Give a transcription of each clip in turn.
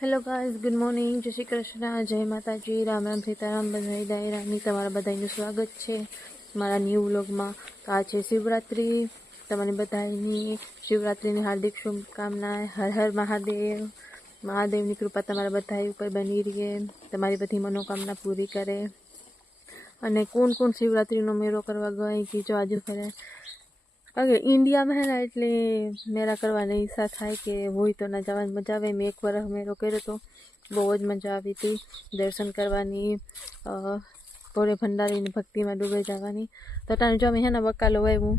Hello guys, good morning, જય શ્રી કૃષ્ણ, જય માતાજી, રામ રામ સીતારામ, બધાઈ દાયરાની તમારા બધાનું સ્વાગત છે મારા ન્યૂ વ્લોગમાં. તો આ છે શિવરાત્રિ. તમારી બધાની શિવરાત્રિની હાર્દિક શુભકામના. હર હર મહાદેવ. મહાદેવની કૃપા તમારા બધા ઉપર બની રહે, તમારી બધી મનોકામના પૂરી કરે. અને કોણ કોણ શિવરાત્રિનો મેળો કરવા ગઈ કે જો આજુ ફરે, કારણ કે ઇન્ડિયામાં હે ને એટલે મેળા કરવાની ઈચ્છા થાય કે હોય તો ના જવાની મજા આવે. મેં એક વર્ષ મેળો કર્યો તો બહુ જ મજા આવી હતી. દર્શન કરવાની, ભોળે ભંડારીની ભક્તિમાં ડૂબી જવાની. તો તાને જો મેં હે ને બકાલો વાવ્યું.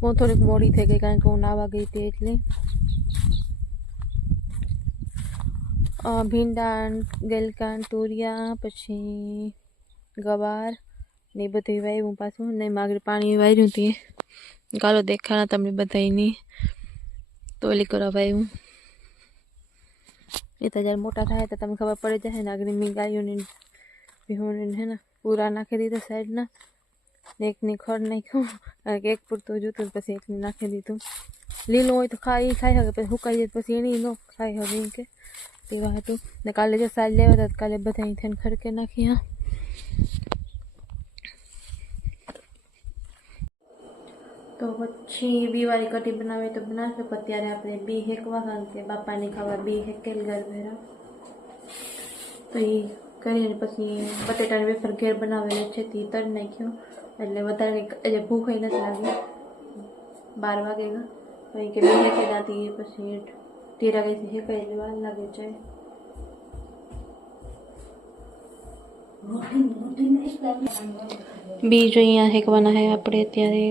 હું થોડીક મોડી થઈ ગઈ કારણ કે હું નાવા ગઈ હતી એટલે. ભીંડા, ગલકાન, તુરિયા, પછી ગવાર ને એ બધું વાવ્યું પાછું. ને માગરી પાણી વાર્યું હતી, ગાલો દેખાણા તમને બધાની. તો ઓલી કરવા વાવ્યું. એ તો જ્યારે મોટા થાય તો તમને ખબર પડી જાય ને. આગળ મેં ગાયોને ભીહોને હે ને પૂરા નાખી દીધા સાઈડના. ને એકની ખડ નાખ્યું, કારણ કે એક પૂરતું જોતું પછી એકને નાખી દીધું. લીલું હોય તો ખાઈ શકે, પછી સુકાઈ જાય પછી એની ન ખાઈ હવે એમ કે તેવા હતું. ને કાલે જે સાલ લેવા હતા કાલે બધા થઈને ખડકે નાખી. હા, તો પછી બીવાળી કઢી બનાવે તો બનાવશે. પણ ત્યારે આપણે બી હેકવા, કારણ કે બાપાને ખાવા બી હેકેલ ઘર ભેરા. તો એ કરીને પછી બટેટાની વેફર ઘેર બનાવેલી છે તે તળી નાખ્યું. એટલે વધારે એટલે ભૂખ નથી લાગી. 12 વાગે ગયા પછી કે બી હેકેલા હતી, પછી તેરા ગઈથી હેકાઈ એટલે વાર લાગે જાય. બીજ અહીંયા હેકવાના હે આપણે. અત્યારે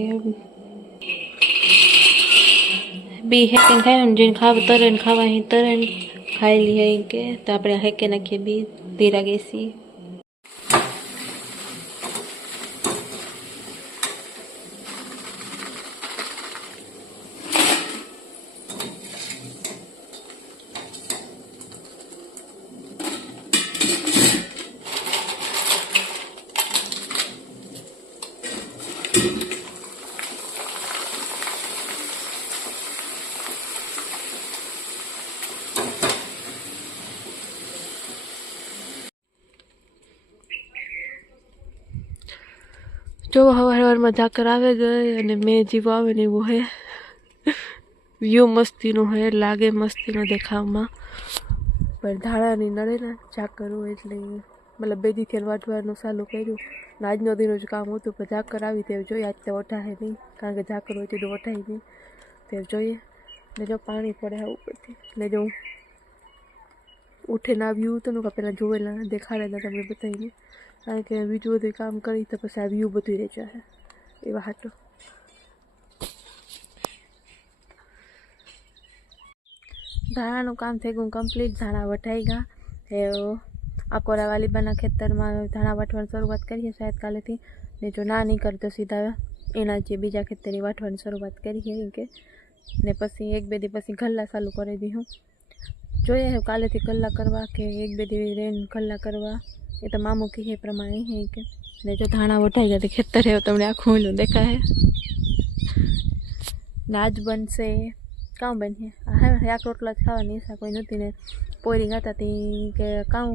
બી હેકીને ખાય ને, જેને ખાવ તરે ને ખાવા અહીં તરે ને ખાઈ લઈએ કે. તો આપણે હેકે નાખીએ બી ધીરા ગેસી. જો હવારમાં ઝાકર આવે ગઈ અને મેં જીવો આવે ને એવું હે. વ્યૂ મસ્તીનું હે, લાગે મસ્તીનો દેખાવમાં. પણ ધાણાની નડે ને ઝાકર હોય એટલે મતલબ 2 દી વાટવાનું ચાલુ કર્યું. ને આજનો દિન જ કામ હતું, પણ ઝાકર આવી તે જોઈએ. આજ તો વટાશે નહીં, કારણ કે ઝાકર હોય તો વટાય નહીં. તે જોઈએ. ને જો પાણી પડે આ ઉપરથી. ને જો ઉઠીને આ વ્યૂ હતું ને પહેલાં જોવેલા દેખાડેલા તમને બતાવીને, કારણ કે બીજું બધું કામ કરી તો પછી આ વ્યૂ બધું રહી જશે એવા હાટો. ધાણાનું કામ થઈ ગયું કમ્પ્લીટ. ધાણા વઢાઈ ગયા. એ આકોરા વાલીબાના ખેતરમાં ધાણા વાટવાની શરૂઆત કરીએ શાયદ કાલેથી. ને જો ના નહીં કરતો સીધા એના જે બીજા ખેતરની વાટવાની શરૂઆત કરીએ કે. ને પછી 1-2 દી પછી ગલ્લા ચાલુ કરી દઉં. જોઈએ કાલેથી ગલ્લા કરવા કે 1-2 દી રેન ગલ્લા કરવા, એ તો મામું કહે પ્રમાણે હે કે. ને જો ધાણા વઢાઈ ગયા ખેતર હે તમને આખું ઓલું દેખાય. ને આજ બનશે કામ બનશે હા, એક રોટલા જ ખાવાની ઈચ્છા કોઈ નથી. ને પોરી ગાતા હતી કે કામ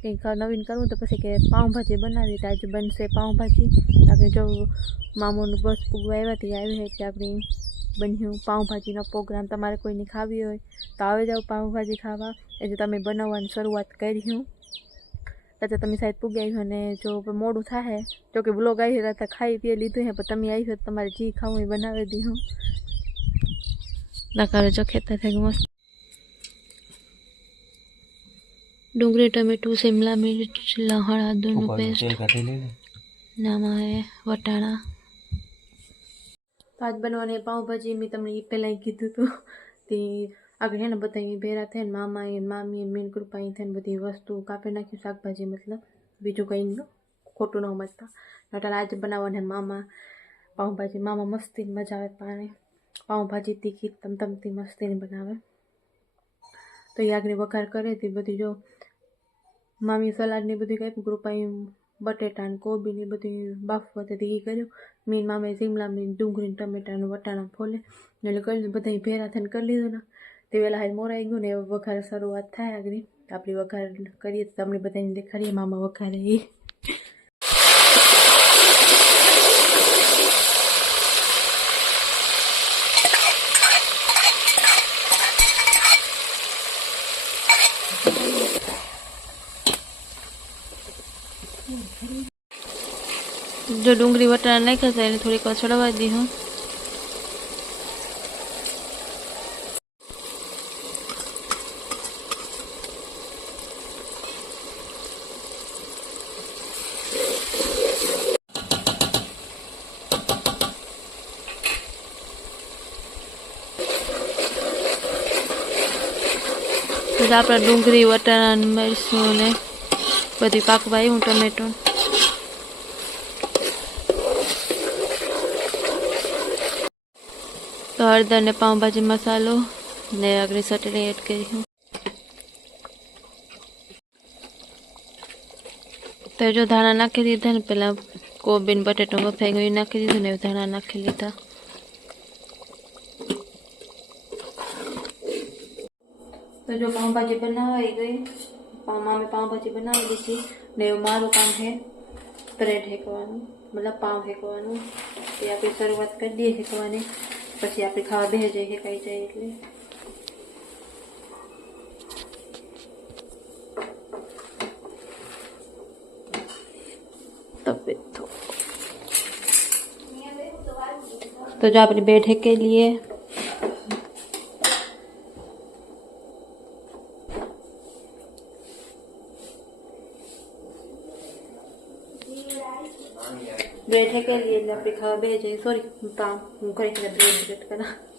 કંઈક નવીન કરવું, તો પછી કે પાઉંભાજી બનાવી. તો આજે બનશે પાઉંભાજી. આપણે જો મામુનું બસ પૂગવા આવ્યા હતી આવી હોય એટલે આપણી બન્યું પાઉંભાજીનો પ્રોગ્રામ. તમારે કોઈને ખાવી હોય તો આવી જાઓ પાઉંભાજી ખાવા. એટલે તમે બનાવવાની શરૂઆત કરી. એટલે તમે સાહેબ પૂગી આવ્યો. અને જો મોડું થાય જો કે બ્લોગ આવી રહ્યા હતા ખાઈ પીએ લીધું હે, પણ તમે આવી હોય તમારે જે ખાવું એ બનાવી દીધું. નકારે જો ખેતર થઈ ગયું મસ્ત. ડુંગળી, ટમેટું, શિમલા મિર્ચ, લહણ, આદુનું પેસ્ટ, નામાં હે વટાણા. આજ બનવાની પાઉંભાજી મેં તમને એ પહેલાં કીધું હતું. તે આગળ હે ને બધા ભેરા થઈને મામા એ મામી મેન કૃપા અહીં થઈને બધી વસ્તુ કાપી નાખ્યું. શાકભાજી મતલબ બીજું કંઈ ખોટું ન મચતા. એટલે આજે બનાવવાને મામા પાઉંભાજી. મામા મસ્તી મજા આવે પાણી પાઉંભાજી તીખી તમતમતી મસ્તીની બનાવે. તો એ આગળ વઘાર કરે તે બધી જો મામી સલાડની બધી કાંઈ કૃપા બટેટા ને કોબી ને બધી બાફવા હતી એ કર્યું. મીન મામે શિમલા મિર્ચ, ડુંગળી, ટમેટા ને વટાણા ફોલે એટલે કરી બધા ભેરા થઈને કરી લીધું ને. તે વેલા હાલ મોરાઈ ગયું ને હવે વઘાર શરૂઆત થાય આગળ આપણે વઘાર કરીએ તો તમને બધાને દેખાડીએ મામા વઘારે એ जो डूंगरी वटाणा नाख्या था थोड़ी चढ़वा दी हूँ अपना डूंगरी वटाणा मरचू ने बधी पाकवा आई हूँ टमेटो तो हळदर ने पाव भाजी मसालो ने अगली चटनी एड करी हूँ तो जो धाणा नाखी दीधा ने पहला कोबी ने बटेटो बफाई गई नाखी दीधुं ने धाणा नाखी लीधा तो जो पाव भाजी बनावाई गई मामे पाव भाजी बनावी दीधी ने मारू काम है ब्रेड हेकवानुं मतलब पाव हेकवानुं ते आपणे शरूआत कर दीए हेकवानी पछी आपणे खावा बेही जाए हेकाई जाए एटले तो जो आपने ब्रेड हेके लिए ब्रेड है के लिए अपने खावा बेच जाए सॉरी पाम मुझे ब्रेड करा